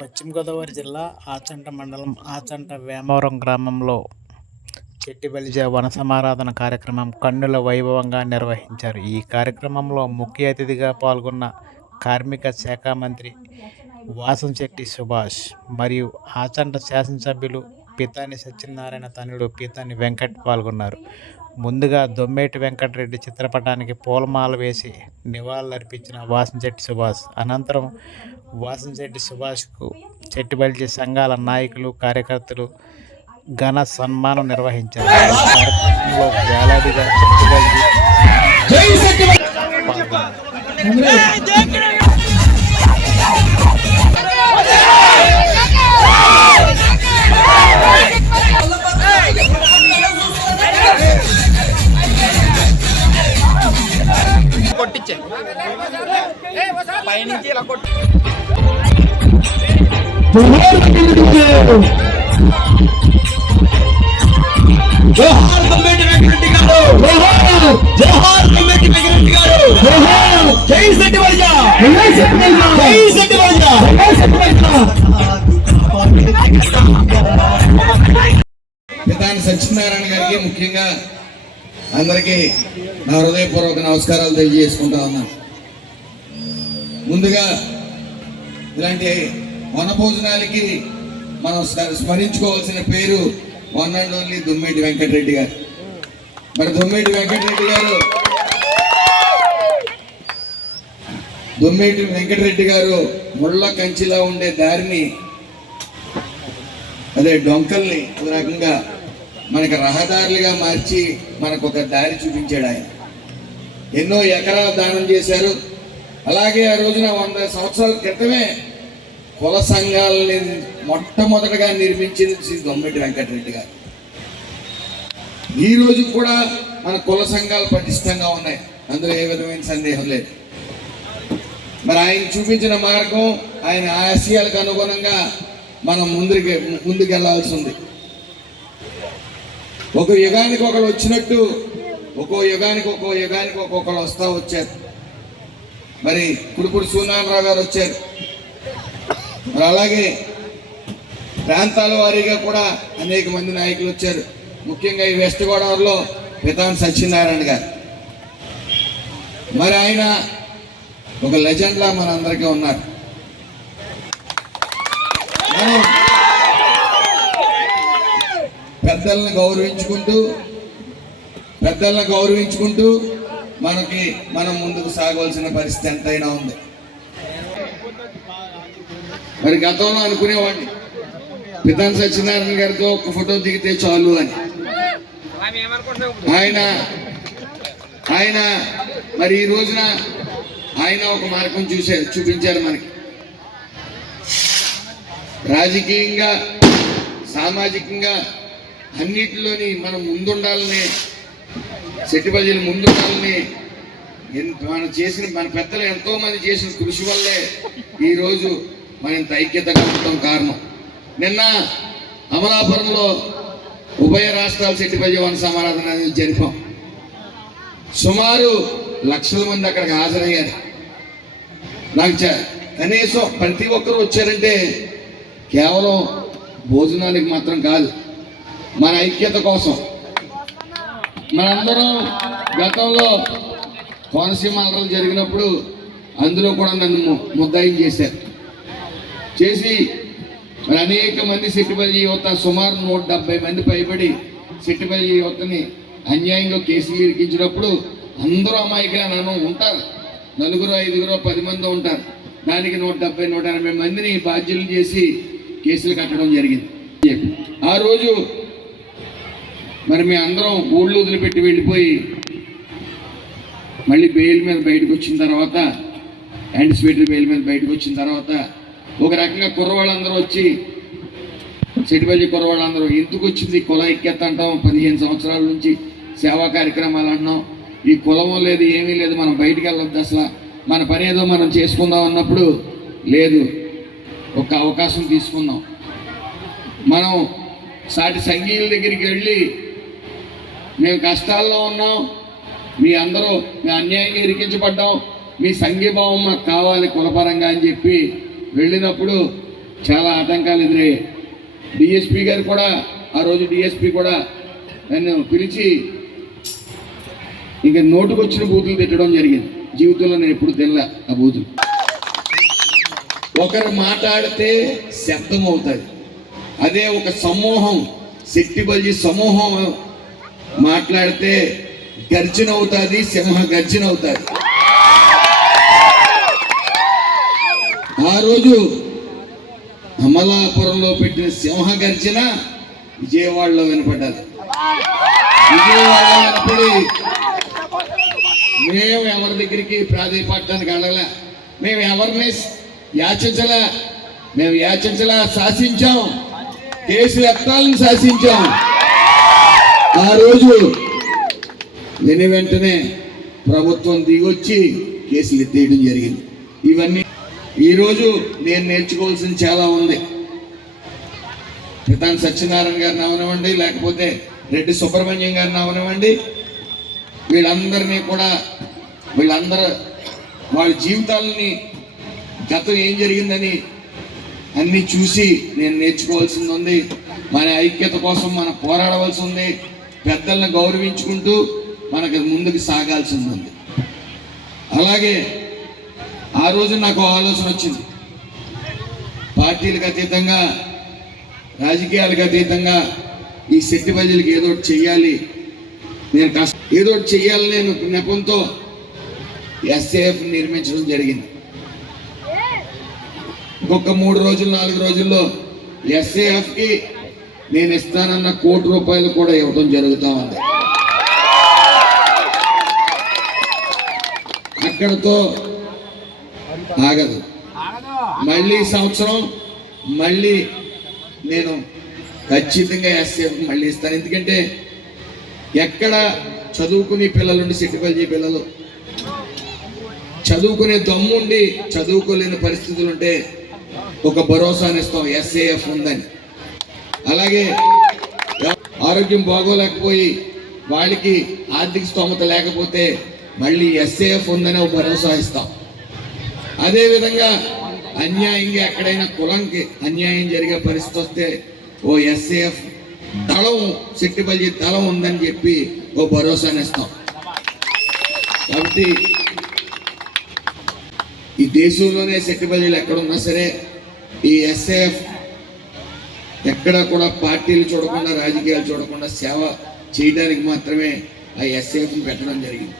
పశ్చిమ గోదావరి జిల్లా ఆచంట మండలం ఆచంట వేమవరం గ్రామంలో చెట్టి బలిజ వన సమారాధన కార్యక్రమం కన్నుల వైభవంగా నిర్వహించారు. ఈ కార్యక్రమంలో ముఖ్య అతిథిగా పాల్గొన్న కార్మిక శాఖ మంత్రి వాసంశెట్టి సుభాష్ మరియు ఆచంట శాసనసభ్యులు పితాని సత్యనారాయణ తనుడు పితాని వెంకట్ పాల్గొన్నారు. ముందుగా దొమ్మేటి వెంకటరెడ్డి చిత్రపటానికి పూలమాల వేసి నివాళులర్పించిన వాసంశెట్టి సుభాష్. అనంతరం వాసంశెట్టి సుభాష్కు చెట్టిబల్జీ సంఘాల నాయకులు కార్యకర్తలు ఘన సన్మానం నిర్వహించారు. ఈ కార్యక్రమంలో వేలాదిగా చెట్టిబల్జీ జోహార్ కమిటీ వెంకటరెడ్డి గారు జోహార్ కమిటీ గారు జై శెట్టి జై శెట్టి జై శెట్టి పితాని సత్యనారాయణ గారికి ముఖ్యంగా అందరికీ నా హృదయపూర్వక నమస్కారాలు తెలియజేసుకుంటా ఉన్నా. ముందుగా ఇలాంటి వనభోజనాలకి మనం స్మ- స్మరించుకోవాల్సిన పేరు one and only Dummeti Venkatareddy గారు. మరి దుమ్మేటి వెంకటరెడ్డి గారు దుమ్మేటి వెంకటరెడ్డి గారు ముళ్ళ కంచిలా ఉండే దారిని అదే డొంకల్ని ఒక రకంగా మనకి రహదారులుగా మార్చి మనకు ఒక దారి చూపించాడు ఆయన. ఎన్నో ఎకరాలు దానం చేశారు. అలాగే ఆ రోజున వంద సంవత్సరాల క్రితమే కుల సంఘాలని మొట్టమొదటగా నిర్మించింది శ్రీ దొమ్మిటి వెంకటరెడ్డి గారు. ఈ రోజు కూడా మన కుల సంఘాలు పటిష్టంగా ఉన్నాయి. అందులో ఏ విధమైన సందేహం లేదు. మరి ఆయన చూపించిన మార్గం ఆయన ఆశయాలకు అనుగుణంగా మనం ముందుకు ముందుకెళ్ళాల్సి ఉంది ఒక యుగానికి ఒకరు వచ్చినట్టు ఒక్కో యుగానికి ఒక్కో యుగానికి ఒక్కొక్కరు వస్తా వచ్చారు. మరి కుడుపుడు సూనారావు గారు వచ్చారు. మరి అలాగే ప్రాంతాల వారీగా కూడా అనేక మంది నాయకులు వచ్చారు. ముఖ్యంగా ఈ వెస్ట్ గోదావరిలో పితాన్ సత్యనారాయణ గారు. మరి ఆయన ఒక లెజెండ్లా మనందరికీ ఉన్నారు. మనం పెద్దలను గౌరవించుకుంటూ పెద్దలను గౌరవించుకుంటూ మనకి మనం ముందుకు సాగవలసిన పరిస్థితి ఎంతైనా ఉంది. మరి గతంలో అనుకునేవాడిని. పితాన్ సత్యనారాయణ గారితో ఒక ఫోటో దిగితే చాలు అని. ఆయన ఆయన మరి ఈ రోజున ఆయన ఒక మార్గం చూశారు చూపించారు మనకి. రాజకీయంగా సామాజికంగా అన్నిటిలోని మనం ముందుండాలని శెట్టి ప్రజలు ముందుండాలని మనం చేసిన మన పెద్దలు ఎంతో మంది చేసిన కృషి వల్లే ఈరోజు మన ఇంత ఐక్యత ఉండటం కారణం. నిన్న అమలాపురంలో ఉభయ రాష్ట్రాల శెట్టి ప్రజ వన సమారాధన అనేది జరిపాం. సుమారు లక్షల మంది అక్కడికి హాజరయ్యారు. నాకు చ- కనీసం ప్రతి ఒక్కరు వచ్చారంటే కేవలం భోజనానికి మాత్రం కాదు. మన ఐక్యత కోసం. మనందరం గతంలో కోనసీమ అలరలు జరిగినప్పుడు అందులో కూడా నన్ను ము- చేశారు. చేసి మరి అనేక మంది సిట్టిపల్లి యువత సుమారు నూట డెబ్బై మంది పైబడి సిట్టిపల్లి యువతని అన్యాయంగా కేసులు ఇరికించినప్పుడు అందరూ అమాయకులు నన్ను ఉంటారు. నలుగురు ఐదుగురు పది మంది ఉంటారు. దానికి నూట డెబ్బై నూట ఎనభై మందిని బాధ్యులు చేసి కేసులు కట్టడం జరిగింది. ఆ రోజు మరి మేము అందరం ఊళ్ళు వదిలిపెట్టి వెళ్ళిపోయి మళ్ళీ బెయిల్ మీద బయటకు వచ్చిన తర్వాత యాంటిసిపేటరీ బెయిల్ మీద బయటకు వచ్చిన తర్వాత ఒక రకంగా కుర్రవాళ్ళందరూ వచ్చి చెట్టుపల్లి కుర్రవాళ్ళందరూ ఎందుకు వచ్చింది కుల ఐక్యత అంటాం పదిహేను సంవత్సరాల నుంచి సేవా కార్యక్రమాలు అన్నాం ఈ కులం లేదు ఏమీ లేదు మనం బయటికి వెళ్ళొద్దు అసలు. మన పని ఏదో మనం చేసుకుందాం అన్నప్పుడు లేదు ఒక అవకాశం తీసుకుందాం. మనం సాటి సంఘీయుల దగ్గరికి వెళ్ళి మేము కష్టాల్లో ఉన్నాం మీ అందరూ మీ అన్యాయంగా ఇరికించబడ్డాం మీ సంఘీభావం మాకు కావాలి కులపరంగా అని చెప్పి వెళ్ళినప్పుడు చాలా ఆటంకాలు ఎదురయ్యాయి. డిఎస్పి గారు కూడా ఆ రోజు డిఎస్పి కూడా నన్ను పిలిచి ఇంకా నోటుకొచ్చిన బూతులు తిట్టడం జరిగింది. జీవితంలో నేను ఎప్పుడు తినలే ఆ బూతులు. ఒకరు మాట్లాడితే శబ్దం అవుతుంది అదే ఒక సమూహం శక్తి బలిజి సమూహం మాట్లాడితే గర్జన అవుతుంది సింహ గర్జన అవుతుంది. ఆ రోజు అమలాపురంలో పెట్టిన సింహ గర్జన విజయవాడలో వినపడ్డది. విజయవాడలో వినపడి మేము ఎవరి దగ్గరికి ప్రాధాన్యపడడానికి వెళ్ళలే. మేము ఎవరిని యాచించలే మేము యాచించలా శాసించాం. కేసులు ఎత్తాలని శాసించాం. ఆ రోజు విని వెంటనే ప్రభుత్వం దిగొచ్చి కేసులు ఎత్తేయడం జరిగింది. ఇవన్నీ ఈరోజు నేను నేర్చుకోవాల్సింది చాలా ఉంది. ప్రధాని సత్యనారాయణ గారిని అవనివ్వండి లేకపోతే రెడ్డి సుబ్రహ్మణ్యం గారిని అవనివ్వండి. వీళ్ళందరినీ కూడా వీళ్ళందరూ వాళ్ళ జీవితాలని గతం ఏం జరిగిందని అన్నీ చూసి నేను నేర్చుకోవాల్సింది ఉంది. మన ఐక్యత కోసం మనం పోరాడవలసి ఉంది. పెద్దలను గౌరవించుకుంటూ మనకు ముందుకు సాగాల్సింది ఉంది. అలాగే ఆ రోజు నాకు ఆలోచన వచ్చింది. పార్టీలకు అతీతంగా రాజకీయాలకు అతీతంగా ఈ శక్తి ప్రజలకు ఏదో ఒకటి చెయ్యాలి. నేను కష్ట ఏదో ఒకటి చెయ్యాలి నేను నెపంతో ఎస్ఏఎఫ్ నిర్మించడం జరిగింది. ఇంకొక మూడు రోజులు నాలుగు రోజుల్లో ఎస్ఏఎఫ్కి నేను ఇస్తానన్న కోటి రూపాయలు కూడా ఇవ్వడం జరుగుతా ఉంది. అక్కడతో ఆగదు. మళ్ళీ సంవత్సరం మళ్ళీ నేను ఖచ్చితంగా ఎస్ఏఎఫ్ మళ్ళీ ఇస్తాను. ఎందుకంటే ఎక్కడ చదువుకునే పిల్లలుండి సిట్టుపల్లి పిల్లలు చదువుకునే దమ్ముండి చదువుకోలేని పరిస్థితులు ఉంటే ఒక భరోసానిస్తాం ఎస్ఏఎఫ్ ఉందని. అలాగే ఆరోగ్యం బాగోలేకపోయి వాళ్ళకి ఆర్థిక స్తోమత లేకపోతే మళ్ళీ ఎస్ఏఎఫ్ ఉందని ఒక భరోసా ఇస్తాం. అదేవిధంగా అన్యాయంగా ఎక్కడైనా కులంకి అన్యాయం జరిగే పరిస్థితి వస్తే ఓ ఎస్ఏఎఫ్ దళం సిట్టిపల్లి దళం ఉందని చెప్పి ఓ భరోసాని ఇస్తాం కాబట్టి ఈ దేశంలోనే సెట్టిపల్లిలు ఎక్కడున్నా సరే ఈ ఎస్ఏఎఫ్ ఎక్కడ కూడా పార్టీలు చూడకుండా రాజకీయాలు చూడకుండా సేవ చేయడానికి మాత్రమే ఆ ఎస్ఏఎఫ్ని పెట్టడం జరిగింది.